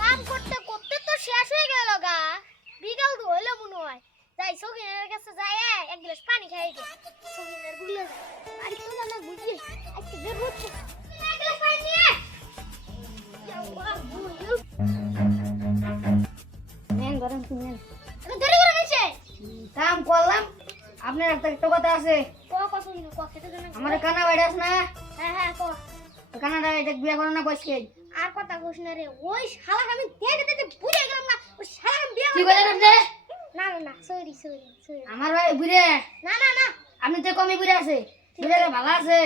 কাম করতে করতে তো শেষ হয়ে গেল গা। বিকাল তো হইলো মনে হয়। যাই সখিনের কাছে যাই এক গ্লাস পানি খাই গে। সখিনের গুলো আর কি না বুঝি আজকে বের হচ্ছে এক গ্লাস পানি নিয়ে নেন গরম শুনেন এটা দেরি করে নিছে কাম করলাম আপনার একটা কথা আছে খেতে দেন আমার কানা বাইরে আছে না হ্যাঁ কানাডা এটা বিয়ে করে না বসকে আর কথা কইছ না রে ওই শালা আমি দেখতে দেখতে বুঝে গেলাম না ওই শালা আমি বিয়ে কি বলেন আপনি না সরি আমার ভাই বুড়ে না আপনি তো কমই বুড়ে আছে বুড়ে ভালো আছে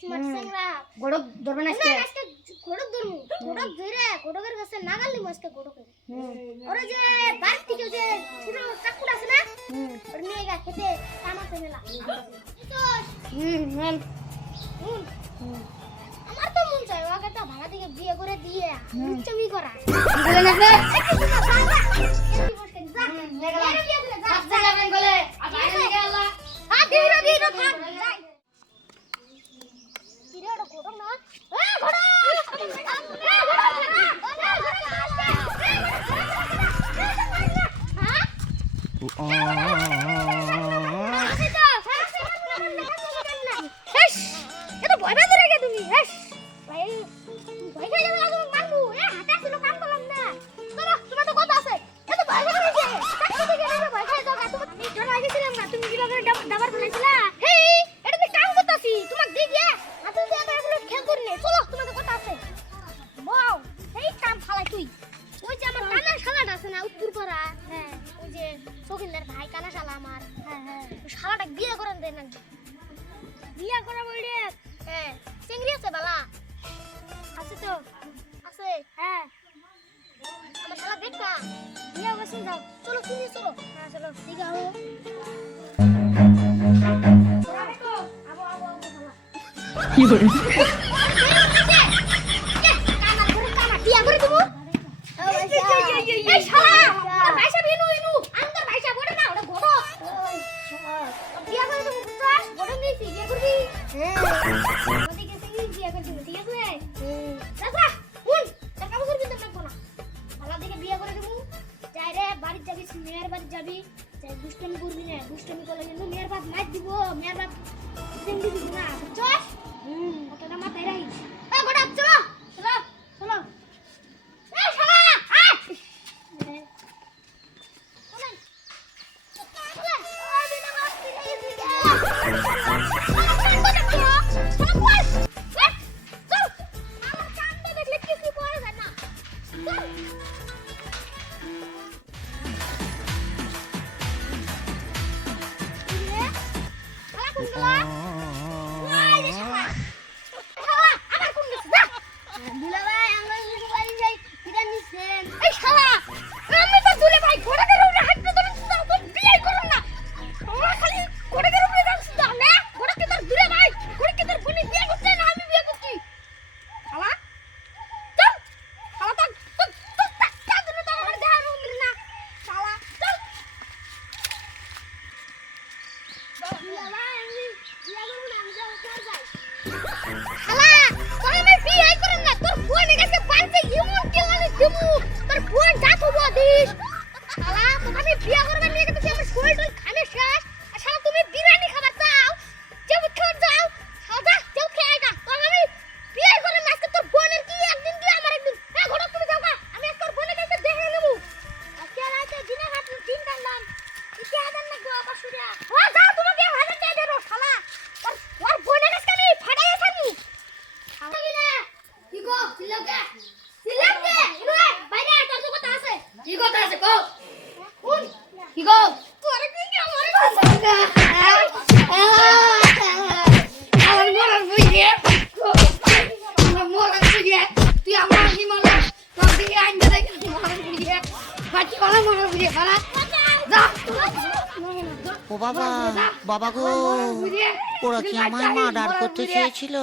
স্মার্ট সংরা গড়ক ধরবেন আজকে আজকে গড়ক ধরমু গড়ক ধরে গড়কের কাছে নাগালি মাছকে গড়কে ওরে যে বাড়ি থেকে যে ছোট কাকুড় আছে না ওর নিয়ে গা খেতে কামাতে মেলা আমার তো মন চাই ওকে তো ভাড়া থেকে বিয়ে করে দিয়ে উচ্চমি করা কি বলেন সখিনের ভাই কানা শালা আমার শালাটা বিয়ে করেন দেন না বিয়ে করা বলে চিংড়ি আছে বালা আছে তো আছে আমার শালা দেখা বিয়ে বসে যাও চলো তুমি চলো চলো ঠিক আছে কি করে কানা বিয়ে করে দেবো এই শালা ভাইসা বিনু আন্দর ভাইসা বড় না ওটা বড় বিয়ে করে দেবো বুঝছস বড় নিছি বিয়ে করবি ওদিকে থেকে বিয়ে করে দেবো ঠিক আছে দাদা কোন টাকা বছর দিতে লাগবো না ভালো দিকে বিয়ে করে দেবো যাই রে বাড়ি যাবি মেয়ের বাড়ি যাবি যাই দুষ্টমি করবি না দুষ্টমি করলে কিন্তু মেয়ের বাপ মাইর দিব মেয়ের বাপ চিংড়ি দিব না বুঝছস ওটা মাথায় রাখিস এই বড় চলো এই শালা ও বাবা, বাবা গো, ওরা কি আমায় মার্ডার করতে চেয়েছিল?